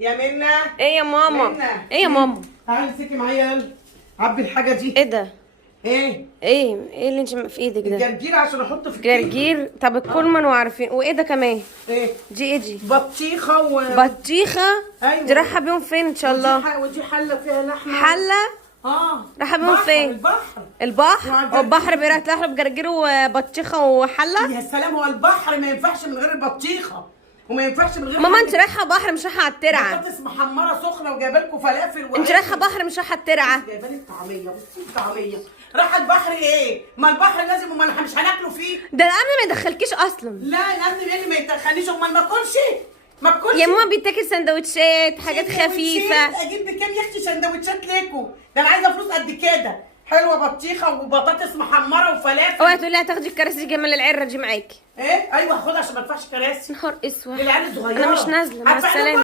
يا منى. ايه يا ماما؟ منى. ايه يا ماما؟ تعالي امسكي معايا يلا. عبي الحاجه دي. ايه ده؟ ايه ايه اللي انت في ايدك ده؟ الجرجير عشان احطه في الكيك. جرجير؟ طب الكل ما عارفين. وايه ده كمان؟ ايه دي بطيخه بطيخه. ايوه. دي رايحه بيهم فين ان شاء الله؟ ودي حله فيها لحمه. حله؟ رايحه بيهم فين؟ البحر البحر بيرات لحمه بجرجير وبطيخه وحله. يا سلام، هو البحر ما ينفعش من غير البطيخه وما ينفعش من غير ماما انت رايحه بحر مش رايحه على الترعه. بطاطس محمره سخنه وجايبه لكم فلافل انت رايحه بحر مش رايحه الترعه. جايبه لي الطعميه. بصي الطعميه راح البحر ايه؟ ما البحر لازم، امال مش هناكله فيه؟ ده الامن ما يدخلكيش اصلا. لا الامن مين اللي ما يدخلنيش؟ امال ما اكلش ما اكلش يا ماما بيتاكل سندوتشات حاجات خفيفه. اجيب بكام يا اختي سندوتشات ليكوا؟ ده انا عايزه فلوس قد كده. حلوه بطيخه وبطاطس محمره وفلافل. اوعي تقولي هتاخدي الكراسي جمال العره دي معاكي. ايه ايوه هاخدها عشان ما ادفعش كراسي. نهار اسود. العيال الصغيره انا مش نازله، مع هدفع لكم السلامه.